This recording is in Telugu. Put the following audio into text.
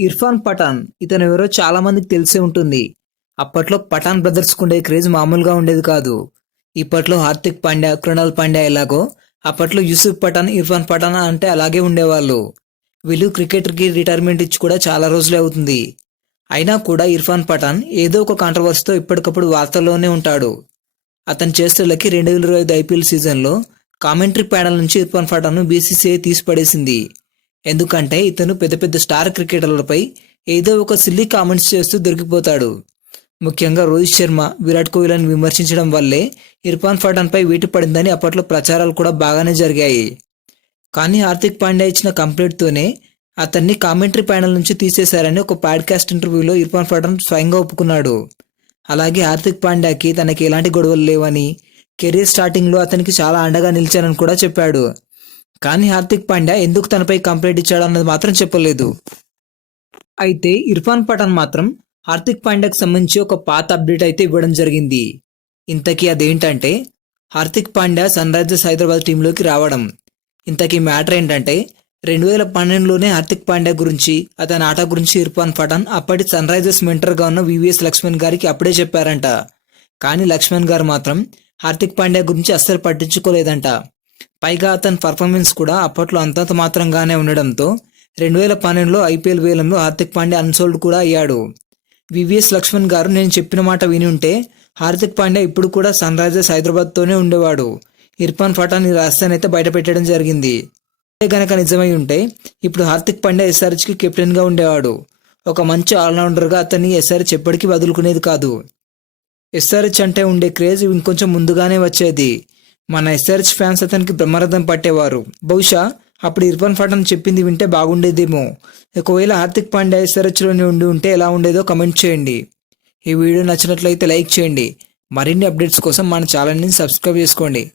ఇర్ఫాన్ పఠాన్ ఇతను ఎవరో చాలా మందికి తెలిసే ఉంటుంది. అప్పట్లో పఠాన్ బ్రదర్స్ ఉండే క్రేజ్ మామూలుగా ఉండేది కాదు. ఇప్పట్లో హార్దిక్ పాండ్యా కృణాల్ పాండ్యా ఎలాగో అప్పట్లో యూసుఫ్ పఠాన్ ఇర్ఫాన్ పఠాన్ అంటే అలాగే ఉండేవాళ్ళు. వీళ్ళు క్రికెటర్కి రిటైర్మెంట్ ఇచ్చి కూడా చాలా రోజులే అవుతుంది. అయినా కూడా ఇర్ఫాన్ పఠాన్ ఏదో ఒక కాంట్రవర్సీతో ఇప్పటికప్పుడు వార్తల్లోనే ఉంటాడు. అతని చేష్టలకి రెండు వేల ఇరవై ఐదు ఐపీఎల్ సీజన్లో కామెంటరీ ప్యానల్ నుంచి ఇర్ఫాన్ పఠాన్ను బీసీసీఐ తీసిపడేసింది. ఎందుకంటే ఇతను పెద్ద పెద్ద స్టార్ క్రికెటర్లపై ఏదో ఒక సిల్లీ కామెంట్స్ చేస్తూ దొరికిపోతాడు. ముఖ్యంగా రోహిత్ శర్మ విరాట్ కోహ్లీని విమర్శించడం వల్లే ఇర్ఫాన్ పఠాన్పై వీటి పడిందని అప్పట్లో ప్రచారాలు కూడా బాగానే జరిగాయి. కానీ హార్దిక్ పాండ్యా ఇచ్చిన కంప్లైంట్తోనే అతన్ని కామెంటరీ ప్యానల్ నుంచి తీసేశారని ఒక పాడ్కాస్ట్ ఇంటర్వ్యూలో ఇర్ఫాన్ పఠాన్ స్వయంగా ఒప్పుకున్నాడు. అలాగే హార్దిక్ పాండ్యాకి తనకి ఎలాంటి గొడవలు లేవని కెరీర్ స్టార్టింగ్లో అతనికి చాలా అండగా నిలిచానని కూడా చెప్పాడు. కానీ హార్దిక్ పాండ్యా ఎందుకు తనపై కంప్లైంట్ ఇచ్చాడు అన్నది మాత్రం చెప్పలేదు. అయితే ఇర్ఫాన్ పఠాన్ మాత్రం హార్దిక్ పాండ్యాకి సంబంధించి ఒక పాత అప్డేట్ అయితే ఇవ్వడం జరిగింది. ఇంతకీ అదేంటంటే హార్దిక్ పాండ్యా సన్ రైజర్స్ హైదరాబాద్ టీంలోకి రావడం. ఇంతకీ మ్యాటర్ ఏంటంటే రెండు వేల పన్నెండులోనే హార్దిక్ పాండ్యా గురించి అతని ఆట గురించి ఇర్ఫాన్ పఠాన్ అప్పటి సన్ రైజర్స్ మెంటర్గా ఉన్న వివిఎస్ లక్ష్మణ్ గారికి అప్పుడే చెప్పారంట. కానీ లక్ష్మణ్ గారు మాత్రం హార్దిక్ పాండ్యా గురించి అస్సలు పట్టించుకోలేదంట. పైగా అతని పర్ఫార్మెన్స్ కూడా అప్పట్లో అంతంత మాత్రంగానే ఉండడంతో రెండు వేల పన్నెండులో ఐపీఎల్ వేలంలో హార్దిక్ పాండ్యా అన్సోల్డ్ కూడా అయ్యాడు. వివిఎస్ లక్ష్మణ్ గారు నేను చెప్పిన మాట విని ఉంటే హార్దిక్ పాండ్యా ఇప్పుడు కూడా సన్ రైజర్స్ హైదరాబాద్తోనే ఉండేవాడు. ఇర్ఫాన్ పఠాన్ ఈ రహస్యాన్ని అయితే బయటపెట్టడం జరిగింది. అదే గనక నిజమై ఉంటే ఇప్పుడు హార్దిక్ పాండ్యా ఎస్ఆర్హెచ్కి కెప్టెన్గా ఉండేవాడు. ఒక మంచి ఆల్రౌండర్గా అతన్ని ఎస్ఆర్హెచ్ ఎప్పటికీ వదులుకునేది కాదు. ఎస్ఆర్హెచ్ అంటే ఉండే క్రేజ్ ఇంకొంచెం ముందుగానే వచ్చేది. మన ఎస్ఆర్హెచ్ ఫ్యాన్స్ అతనికి బ్రహ్మరథం పట్టేవారు. బహుశా అప్పుడు ఇర్ఫాన్ పఠాన్ చెప్పింది వింటే బాగుండేదేమో. ఒకవేళ హార్దిక్ పాండ్యా ఎస్ఆర్హెచ్లోనే ఉండి ఉంటే ఎలా ఉండేదో కమెంట్ చేయండి. ఈ వీడియో నచ్చినట్లయితే లైక్ చేయండి. మరిన్ని అప్డేట్స్ కోసం మన ఛానల్ని సబ్స్క్రైబ్ చేసుకోండి.